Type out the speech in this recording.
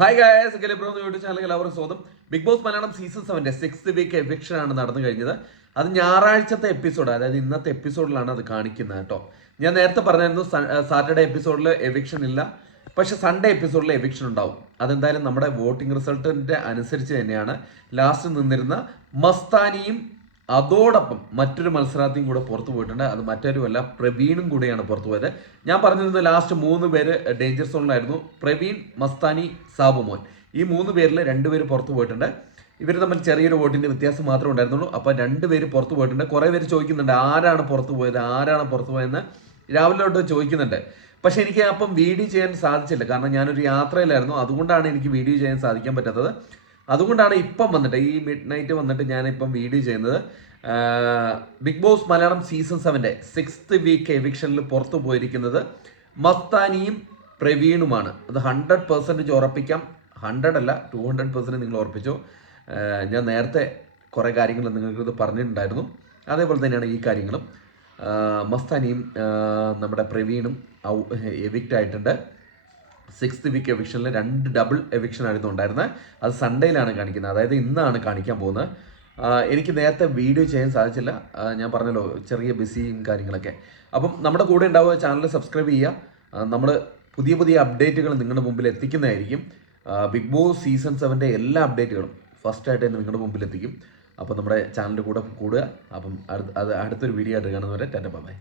Hi guys, bro YouTube channel എല്ലാവർക്കും സ്വാഗതം. Bigg Boss Malayalam season 7 6th week eviction ആണ് നടന്നു കഴിഞ്ഞത്. അത് ഞായറാഴ്ചത്തെ എപ്പിസോഡ്, അതായത് ഇന്നത്തെ എപ്പിസോഡിലാണ് അത് കാണിക്കുന്നത് കേട്ടോ. ഞാൻ നേരത്തെ പറഞ്ഞായിരുന്നു സാറ്റർഡേ എപ്പിസോഡിൽ എവിക്ഷൻ ഇല്ല, പക്ഷെ സൺഡേ എപ്പിസോഡിൽ എവിക്ഷൻ ഉണ്ടാവും. അതെന്തായാലും നമ്മുടെ വോട്ടിംഗ് റിസൾട്ടിന്റെ അനുസരിച്ച് തന്നെയാണ്. ലാസ്റ്റ് നിന്നിരുന്ന മസ്താനിയും അതോടൊപ്പം മറ്റൊരു മത്സരാർത്ഥിയും കൂടെ പുറത്തു പോയിട്ടുണ്ട്. അത് മറ്റൊരുമല്ല, പ്രവീണും കൂടെയാണ് പുറത്തു പോയത്. ഞാൻ പറഞ്ഞിരുന്നത് ലാസ്റ്റ് 3 പേര് ഡേഞ്ചർ സോണിലായിരുന്നു. പ്രവീൺ, മസ്താനി, സാബുമോൻ, ഈ 3 പേരിൽ 2 പേര് പുറത്തു പോയിട്ടുണ്ട്. ഇവർ തമ്മിൽ ചെറിയൊരു വോട്ടിന്റെ വ്യത്യാസം മാത്രമേ ഉണ്ടായിരുന്നുള്ളൂ. അപ്പോൾ 2 പേര് പുറത്തു പോയിട്ടുണ്ട്. കുറേ പേര് ചോദിക്കുന്നുണ്ട് ആരാണ് പുറത്തു പോയതെന്ന് രാവിലെ തൊട്ട് ചോദിക്കുന്നുണ്ട്. പക്ഷെ എനിക്ക് അപ്പം വീഡിയോ ചെയ്യാൻ സാധിച്ചില്ല, കാരണം ഞാനൊരു യാത്രയിലായിരുന്നു. അതുകൊണ്ടാണ് എനിക്ക് വീഡിയോ ചെയ്യാൻ സാധിക്കാൻ പറ്റാത്തത്. അതുകൊണ്ടാണ് ഇപ്പം വന്നിട്ട് ഈ മിഡ് നൈറ്റ് വന്നിട്ട് ഞാനിപ്പം വീഡിയോ ചെയ്യുന്നത്. Bigg Boss Malayalam season 7 6th week എവിക്ഷനിൽ പുറത്തു പോയിരിക്കുന്നത് മസ്താനിയും പ്രവീണുമാണ്. അത് 100% ഉറപ്പിക്കാം. 100 അല്ല, 200% നിങ്ങൾ ഉറപ്പിച്ചോ. ഞാൻ നേരത്തെ കുറേ കാര്യങ്ങൾ നിങ്ങൾക്കിത് പറഞ്ഞിട്ടുണ്ടായിരുന്നു. അതേപോലെ തന്നെയാണ് ഈ കാര്യങ്ങളും. മസ്താനിയും നമ്മുടെ പ്രവീണും എവിക്റ്റ് ആയിട്ടുണ്ട്. 6th വീക്ക് എവിക്ഷനിൽ 2 ഡബിൾ എവിക്ഷൻ ആയിരുന്നു ഉണ്ടായിരുന്നത്. അത് സൺഡേയിലാണ് കാണിക്കുന്നത്, അതായത് ഇന്നാണ് കാണിക്കാൻ പോകുന്നത്. എനിക്ക് നേരത്തെ വീഡിയോ ചെയ്യാൻ സാധിച്ചില്ല, ഞാൻ പറഞ്ഞല്ലോ, ചെറിയ ബിസിയും കാര്യങ്ങളൊക്കെ. അപ്പം നമ്മുടെ കൂടെ ഉണ്ടാവുക, ചാനൽ സബ്സ്ക്രൈബ് ചെയ്യുക. നമ്മൾ പുതിയ പുതിയ അപ്ഡേറ്റുകൾ നിങ്ങളുടെ മുമ്പിൽ എത്തിക്കുന്നതായിരിക്കും. ബിഗ് ബോസ് സീസൺ 7 എല്ലാ അപ്ഡേറ്റുകളും ഫസ്റ്റായിട്ട് തന്നെ നിങ്ങളുടെ മുമ്പിൽ എത്തിക്കും. അപ്പോൾ നമ്മുടെ ചാനലിൻ്റെ കൂടെ കൂടുക. അപ്പം അടുത്തൊരു വീഡിയോ ആയിട്ട് കാണുന്നവരെ ടാറ്റ ബൈ.